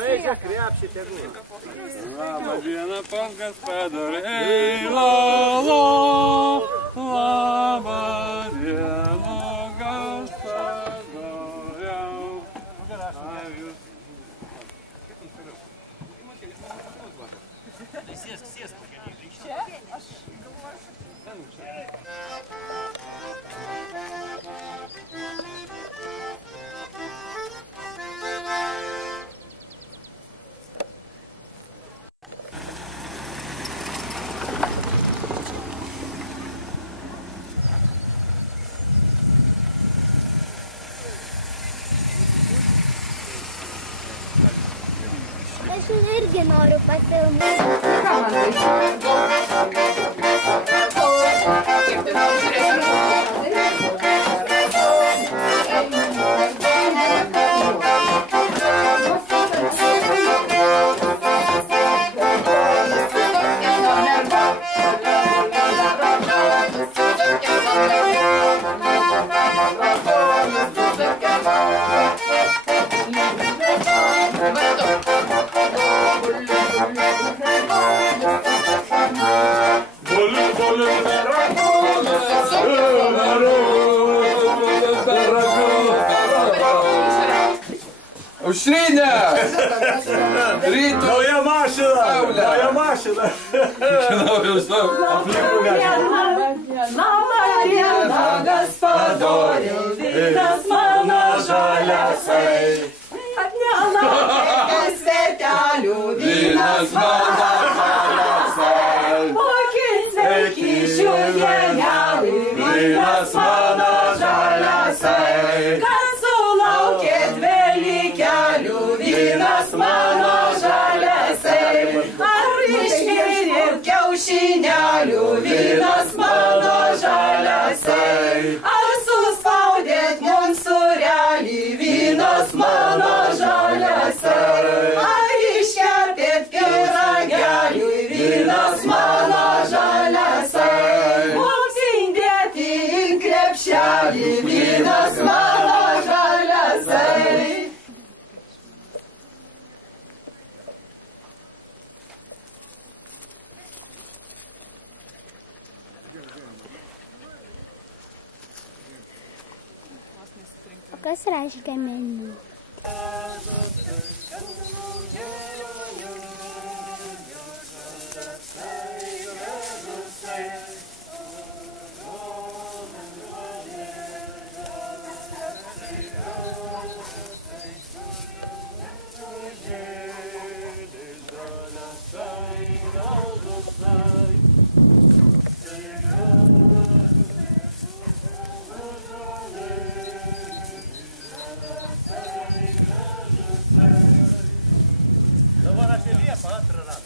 Reikia krepšį terminį. Labą dieną, pas gaspadoriai, lalo, labą dieną, gaspadoriau. Sėsk pakeliai grįžti. Čia? Aš galvoju, Aš irgi noriu pasifilmuoti. Aušrinė! Ryto! Nauja mašina! Nauja mašina! Labą dieną, gaspadoriau, vyras mano žaliasai. Nelaukėte svetelių, vyras mano žaliasai. Mokint sveiki šiudienelį, vyras mano žaliasai. Kad sulaukėt velykelių, vyras mano žaliasai. Ar išmirėt kiaušinelių, vyras mano žaliasai. Ar suspaudėt mums surelį, vynas mano žaliasai. Ar iškepėt pyragelį, vynas mano žaliasai. Mums indėti į krepšelį, vynas mano žaliasai. Kas reiškia meniu? Dabar apie Liepą antrą ratą.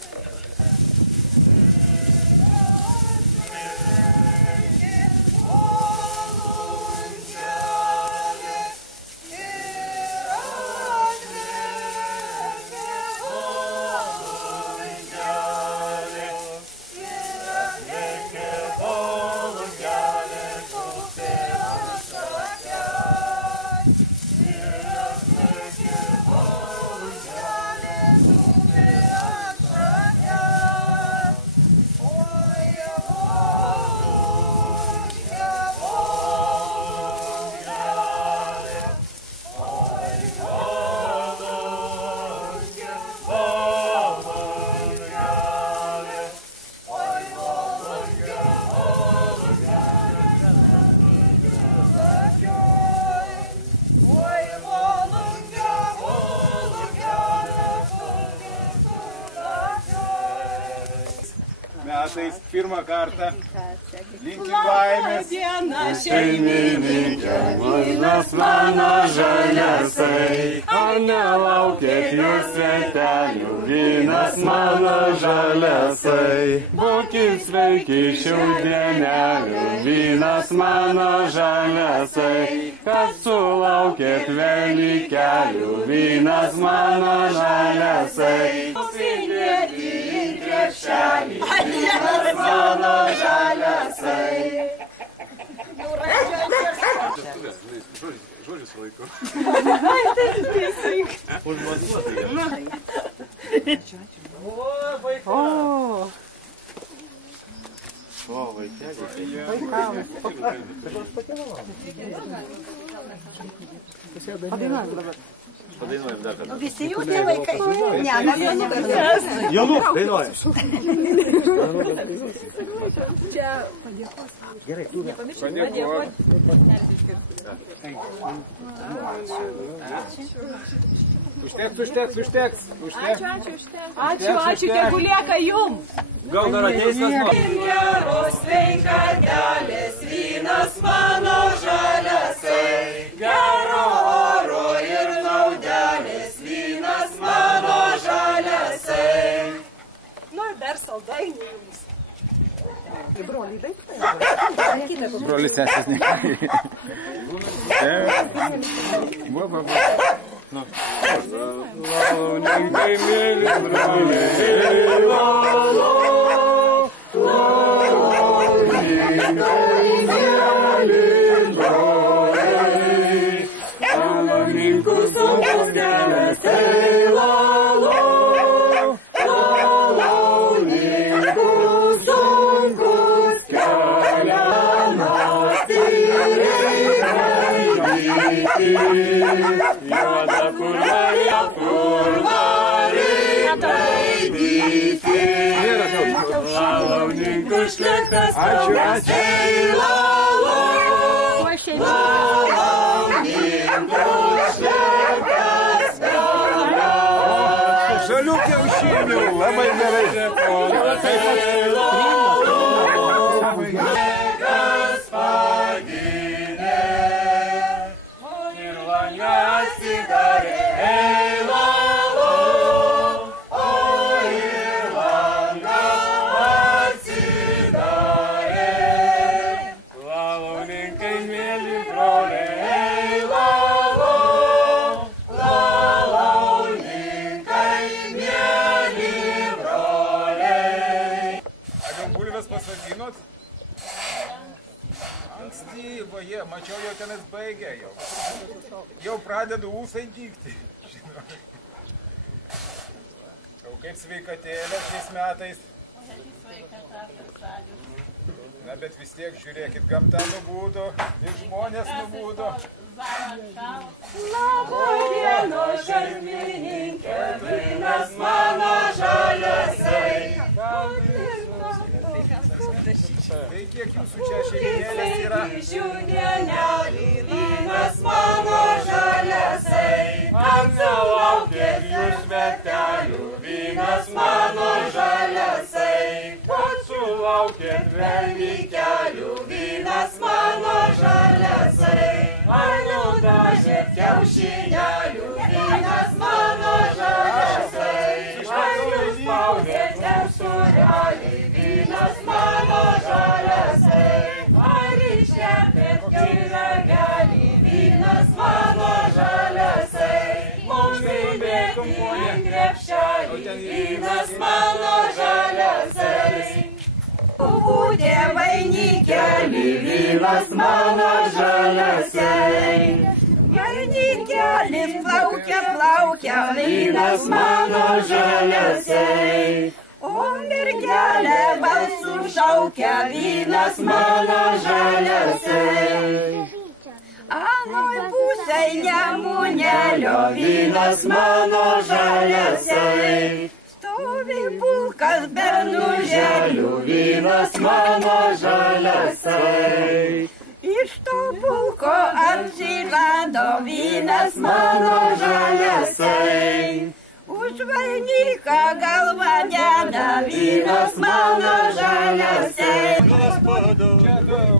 Metais pirmą kartą linkiu laimės. Šeimininkė, vynas mano žaliasai. Ar nelaukėt jūs svetelių, vynas mano žaliasai. Būkit sveiki šiaudienelių, vynas mano žaliasai. Kad sulaukėt velykelių, vynas mano žaliasai. Krepšelį, vynas mano žaliasai. žodžius laiku. Užmatuotai. O, vaikeliai. Padainuojam dar kartą. Visi jų tie vaikai. Ne, Jonuk, dainuojam. čia padėkos. Gerai, tu Padėkot. Užteks. Ačiū, tegu lieka jums. Gal dar ateis kas nors? Geros sveikatelės vynas mano žaliasai, gero oro ir naudelės vynas mano žaliasai. Nu ir dar saldainių jums. Broliai, daiktai. Brolis sesės ne. Launinkai mėly broliai, launinkų sunkus kelias, launinkų sunkus kelias, juoda purvarė, gaidyti. Launinkų šlektas, žalių kiaušinių, labai gerai. Sniegas paginė ir langą atsidarė, o ir langą atsidarė. Launinkai mėly broliai, launinkai mėly broliai. Ar jums bulves pasodinot? Ankstyvoje, mačiau jau tenis baigė jau. Jau pradedu ūsai dygti. Jau kaip sveikatėlė šiais metais. Na, bet vis tiek žiūrėkit, gamta nubūdo ir žmonės nubūdo. Labadieno šarmininkė, vynas mano žaliasai. Tai kiek jūsų čia šeiminėlės yra? Vynas mano žaliasai. Ar nelaukėt jūs metelių? Vynas mano žaliasai. Kad sulaukėt velykelių? Vynas mano žaliasai. Ar nudažėt kiaušinelių? Vynas mano žaliasai. Ar jūs spaudėte surelį? Vynas mano žaliasai. Ar iškepėt kiauragelį? Vynas mano žaliasai. Mums įdėti į krepšelį. Vynas mano žaliasai. Būdė vainikėlį. Vynas mano žaliasai. Vainikelis plaukia, vynas mano žaliasai. O mergelė balsų šaukia, vynas mano žaliasai. Anoj pusėj Nemunėlio, vynas mano žaliasai. Stovi pulkas bernuželių, vynas mano žaliasai. Iš to pulko atsirado vynas mano žaliasai. Už vainiką galva deda vynas mano žaliasai. Čia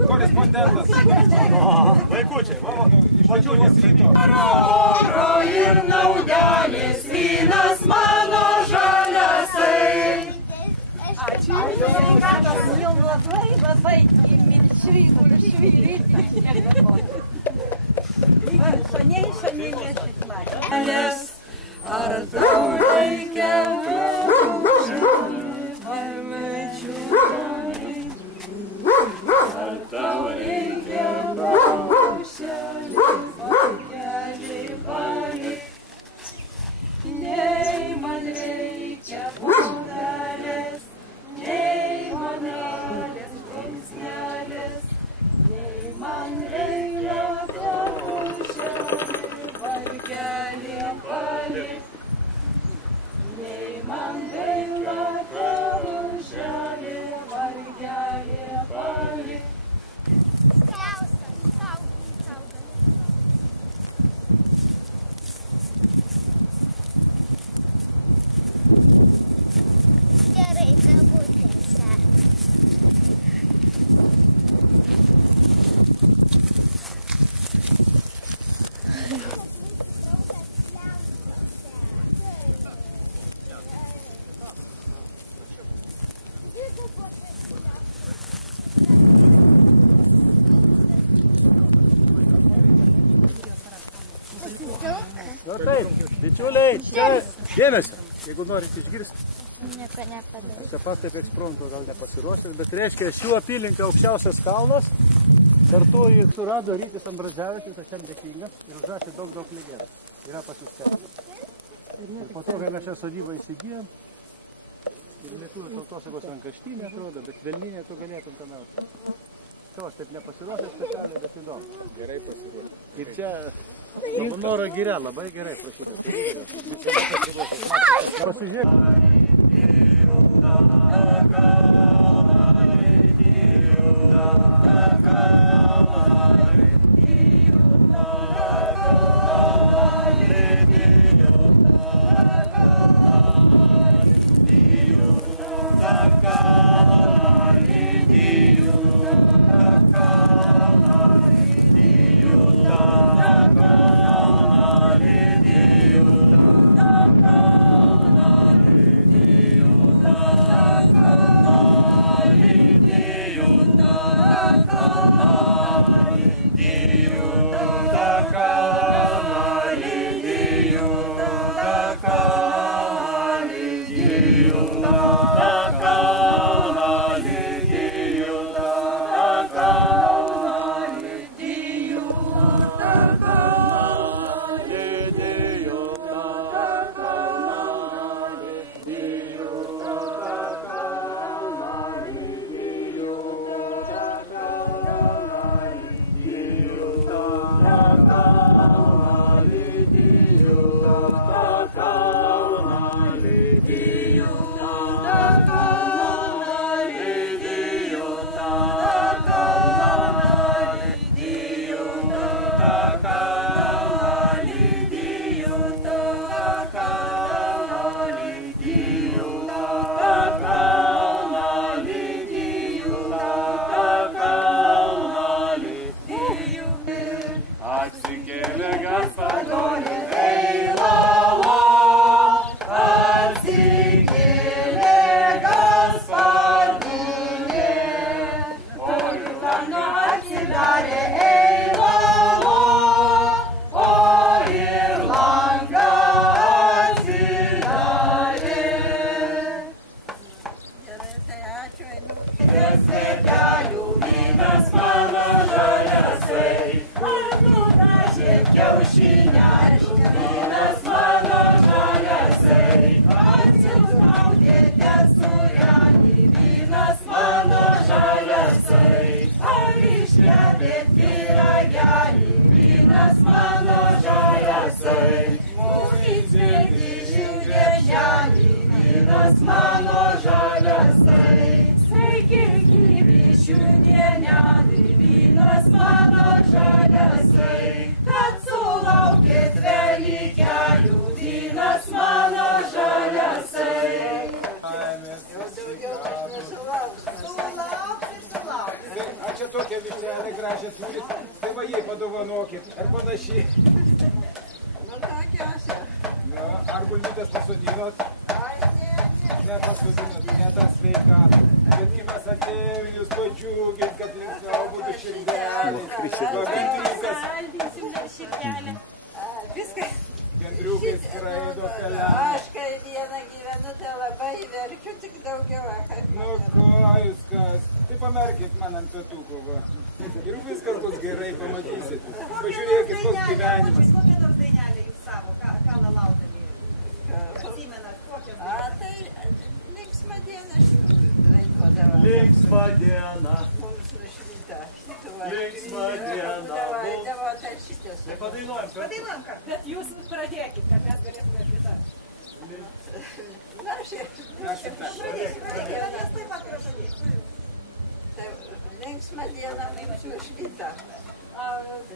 korespondentas. Vaikučiai, Pačiūnės ryto. Oro ir naudelės vynas mano žaliasai. Ačiū. Jums labai švilyti. Šoniai nešitmatė. Ar tau reikia rūšelį, ar mečiukai? Ar tau reikia rūšelį, ar vargelį palik. Nei man gaila tavo žemė, vargelį palik. Gerai, kabutėse. Na taip, bičiuliai, čia dėmesio. Jeigu norit išgirsti, Nieko nepadariau. čia pats taip ekspromto gal nepasiruošęs, bet reiškia šių apylinkio aukščiausias kalnas. Kartu jį surado Rytis Ambrazevičius, aš jam dėkingas ir užrašė daug legendų. Yra pasiskelbęs. Ir po to, kai mes šią sodybą įsigijom, ir lietuvių tautosakos rankraštynė atrodo, bet Velnynė tu galėtum tenauti. Čia aš taip nepasiruošęs specialiai, bet įdomu. Gerai pasiruošęs. Ir čia Labanoro giria, labai gerai prašytas. Pasižiūrėk. Čia tokią vištelę gražią turit, tai va jai padovanokit, ar panašiai. Ar bulvytės pasodinot? Ne pasodinot, ne tą sveiką. Bet kai mes atėjom, jūs padžiugint, kad linksmiau būtų širdelė. Viskas. Gandriukai skraido, keliauja. Aš kai vieną gyvenu, tai labai verkiu, tik daugiau. Nu ko jūs kas, tai pamerkit man ant petukų, va. Ir viskas bus gerai, pamatysit. Pažiūrėkit, koks gyvenimas. Kokią nors dainelę jūs savo, ką lalaudami atsimenat, kokią? Tai linksma diena šių Linksma diena. Mums nušvita. Linksma diena. Davai, tai šitas. Nepadainuojam. Padainuojam kartą. Bet jūs pradėkit, kad mes galėtume pritart. Na, šiaip. Pradėkit, mes taip pat pradėkit. Linksma diena mums nušvita.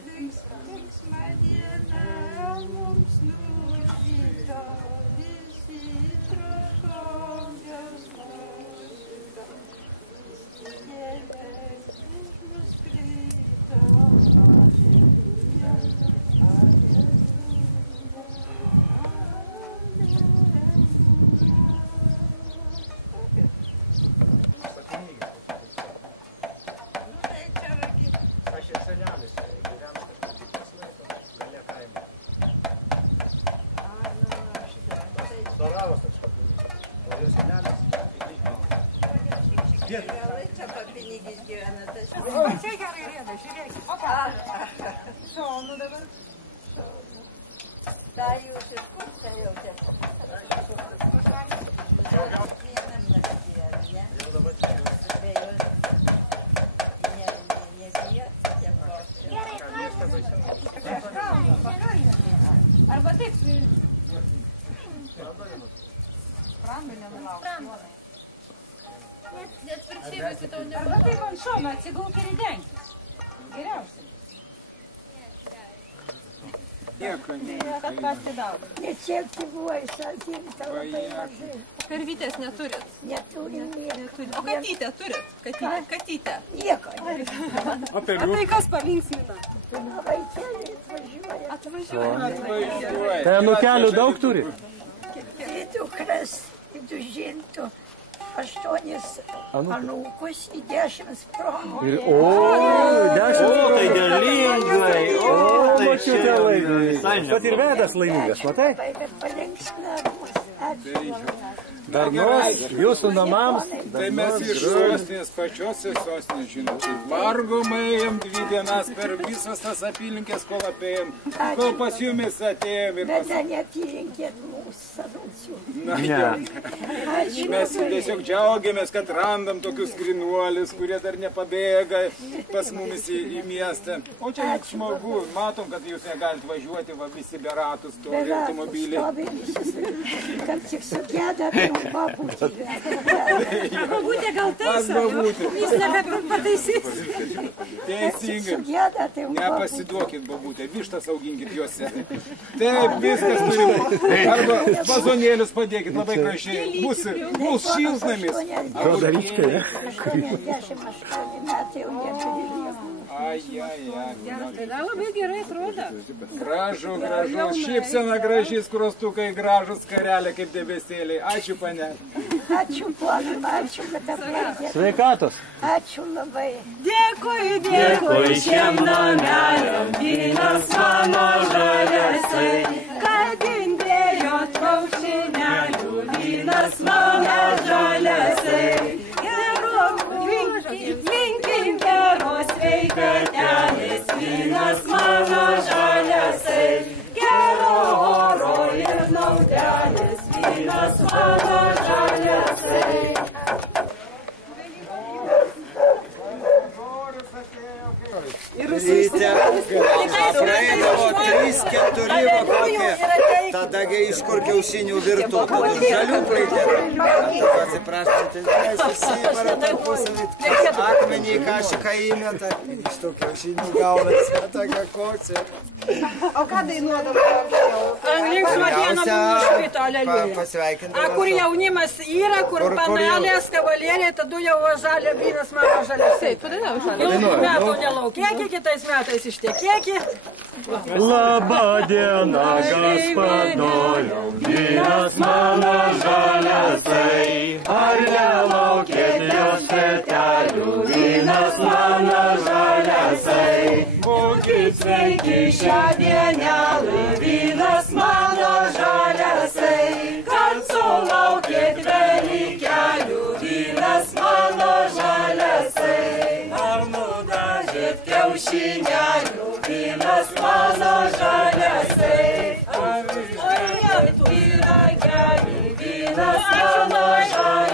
Linksma diena mums nušvita. Visi troškom jos nušvita. Dievės iš mus krito. Čia papinigis gyvena, tas Čia gerai rėda, žiūrėkit. Opa. Šonu dabar. Ta jūs iš kur čia jautėt? Vienam nasigyvena, ne? Be jos nesijot, tiek Arba taip. Prambai nenulauk. Net virčiai vaikai tau Arba taip ant šono atsigulk ir įdenkis. Geriausiai. Nieko Kad pasidaug. Nes čia aktyvuojasi, atimta labai mažai. Karvytės neturit. Neturim nieko. O katytę turit? Katytę. Nieko. O per Tai kas palinksmina? Na, vaikeliai atvažiuoja. atvažiuoja. Tai anūkelių daug turi? Į dukras, į du žintų. 8 anūkus į 10 proanūkių. O, 10. Tai dėlingai. O, mačiutė laimingas. Pat ir vedas laimingas, matai? Bet palinksmina mus. Ačiū. Darnos jūsų namams. Tai mes iš sostinės, pačios sostinės, žinom. Vargom ėjom 2 dienas per visas tas apylinkės, kol apėjom. Kol pas jumis atėjom ir Bet neapylinkėt mūsų sanusių. Na, jau. Mes tiesiog džiaugiamės, kad randam tokius grinuolius, kurie dar nepabėga pas mumis į miestą. O čia juk smagu, matom, kad jūs negalite važiuoti, va visi be ratų stovi automobiliai. Kad tik sugėda, tai babutė. Babutė gal Pas taiso? babutė. Jis nebepataisys. Teisingai. Sugėda, tai Nepasiduokit, babutė, vištas auginkit juose. Taip, viskas turi būti. Arba vazonėlius padėkit labai gražiai. Bus šiltnamis. 88 metai jau neprilygau. Ai. Tai labai gerai atrodo. Gražu. Šypsena graži, skruostukai gražus, karelė kaip debesėliai. Ačiū, pane. Ačiū, ponai, ačiū, kad aplankėt. Sveikatos. Ačiū labai. Dėkui šiem nameliam, vynas mano žaliasai, kad indėjot paukšinelių, vynas mano žaliasai. Linkim geros sveikatelės, vynas mano žaliasai, gero oro ir naudelės, vynas mano žaliasai. Ryte praeidavo 3-4 kokie, tadagi iš kur kiaušinių virtų, žalių praeidavo. Atsiprašau, tai susibara tarpusavį, akmenį į kašiką įmeta, iš tų kiaušinių gaunasi, tokia kocija. O ką dainuodavo anksčiau? Linksma diena mums švita, aleliuja. Pasveikindavo. A kur jaunimas yra, kur panelės, kavalėliai, tada jau žalia vynas mano žaliasai. Jau metų nelaukėki, kitais metais ištekėki. Labą dieną, gaspadoriau, vynas mano žaliasai. Ar nelaukėt jos svetelių, vynas mano žaliasai. Būkit sveiki šią dienelį, vynas mano žaliasai. Kad sulaukėt velykelių, vynas mano žaliasai. Ar nudažėt kiaušinelių, vynas mano žaliasai. Ar išgėrėt pyragelių, vynas mano žaliasai.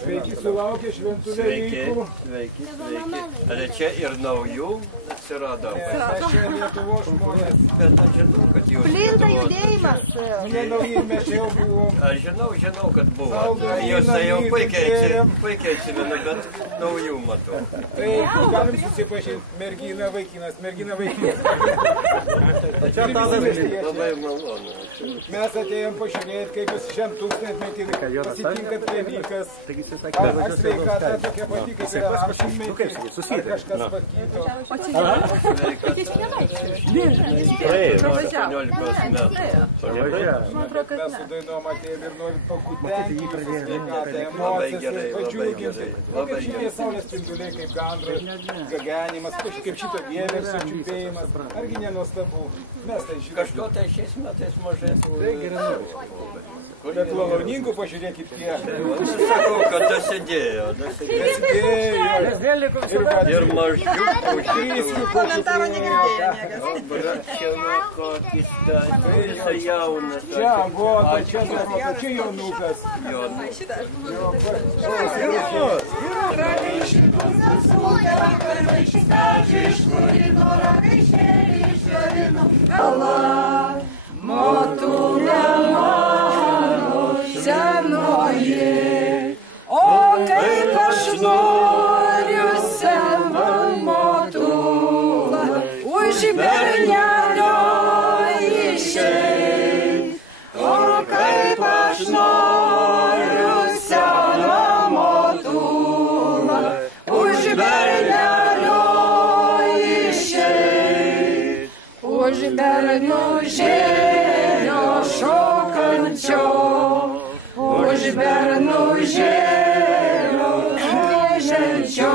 Sveiki, sulaukė šventų Velykų. Sveiki. Ar čia ir naujų atsirado? Mes čia Lietuvos žmonės. Bet aš žinau, kad jūs Plinta Lietuvos. judėjimas. Ne nauji, mes čia jau buvom. Aš žinau, kad buvo. Jūs tai jau puikiai atsimenu, bet naujų matau. Tai galim susipažinti, mergina, vaikinas, mergina, vaikinas. Labai malonu. Mes atėjom pažiūrėti, kaip jūs šiam tūkstantmetį pasitinkat Velykas. Ar sveikata tokia pati, kaip yra šimtmetį, ar kažkas pakito. Mes su dainom atėjom ir norim pakutenti jūsų sveikatą, emocijas ir padžiuginti. Kaip šitie saulės spinduliai, kaip gandras, gagenimas, kaip šito vieversio čiupėjimas. Argi nenuostabu? Mes tai žiūrėjome. Kažko tai šiais metais mažai. Bet lavoninkų pažiūrėkit kiek. Sakau, kad dasidėjo. Ir mažgiukų. Komentaro negirdėjo niekas. Bračiavo kokis tai jaunas. Čia Agota, čia Agota, čia Jonukas. Motulė mano senoji, o kaip aš noriu seną motulą už bernelio išeit. O kaip aš noriu seną motulą už bernelio išeit. Už bernų žėlio šokančio, už bernų žėlio žaidžiančio,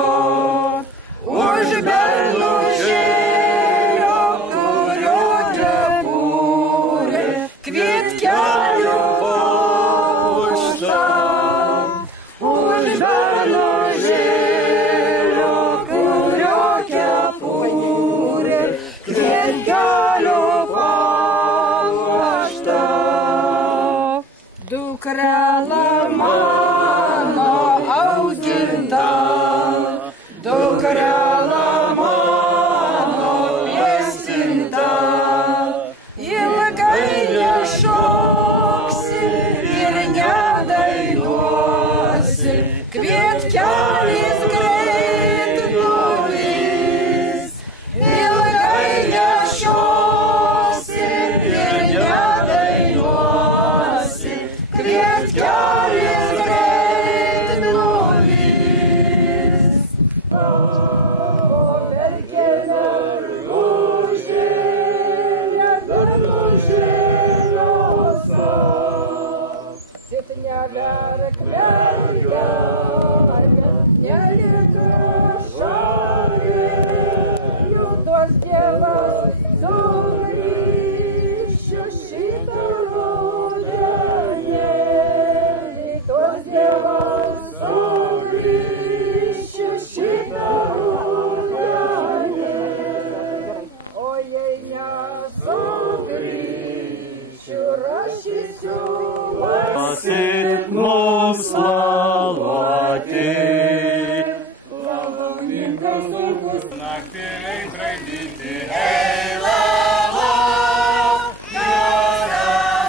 Mums laloti, lalauninkas turgus naktiai braidyti. Ei, lalo, juoda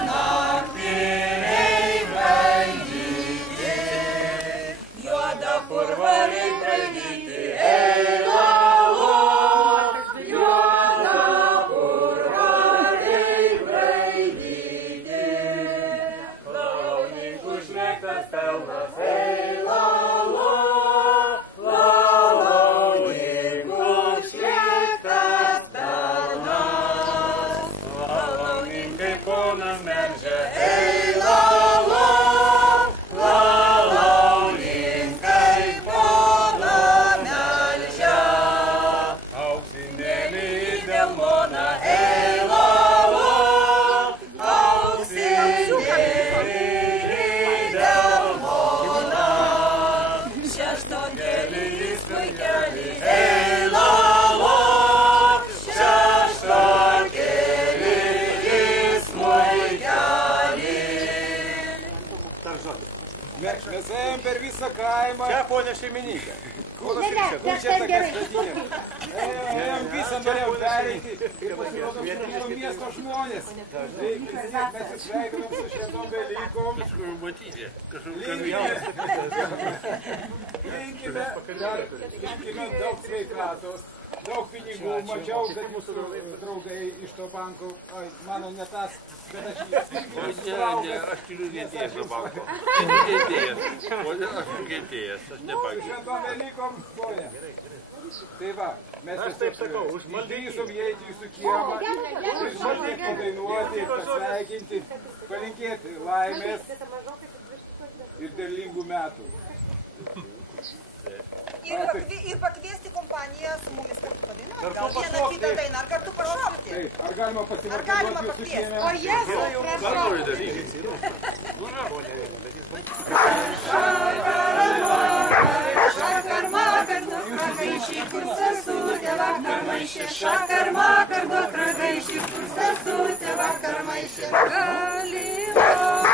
naktiai braidyti, juoda purvariai braidyti. Ei, lalo, juoda purvariai braidyti. Užmėgtas pelnas, ei, lalo, lalauninkų užmėgtas pelnas. Lalauninkai ponas melžia, ei, lalo, lalauninkai poną melžia. Auksinėlį dėl mona, ei, lalo, auksinėlį. Mes ėjom per visą kaimą. Čia, ponė šeimininkė. Kur čia tokia skradinė? Ėjom visą norėjom pereiti ir pasirodo mūsų miesto žmonės. Mes sveikinam su šventom Velykom. Kažkur matyti. Linkime daug sveikatos, daug pinigų. Mačiau, kad mūsų draugai iš to banko, mano ne tas, bet aš Aš turiu gėtėjęs nuo banko. Gėtėjęs. Aš gėtėjęs. Aš nebankiu. šventom Velykom, ponė. Tai va, mes išdrįsom įeiti jūsų kiemą ir šiandien padainuoti, pasveikinti, palinkėti laimės ir derlingų metų. Ir pakviesti kompaniją su mumis kartu padainuoti. Gal vieną kitą dainą, ar kartu pašokti. Taip, ar galima pasimarkiruoti jūsų kiemę? O Jėzau, prašau. Šakar makar duok ragaišį, kur sesutė vakar maišė. Šakar makar duok ragaišį, kur sesutė vakar maišė. Galilovas,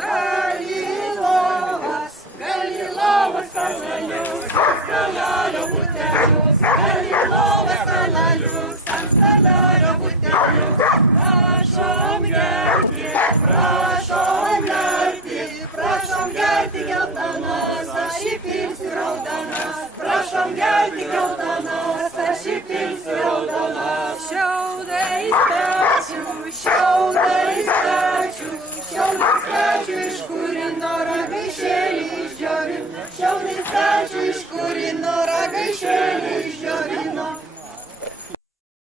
Galilovas, Galilovas, Galilovas, Galilovas,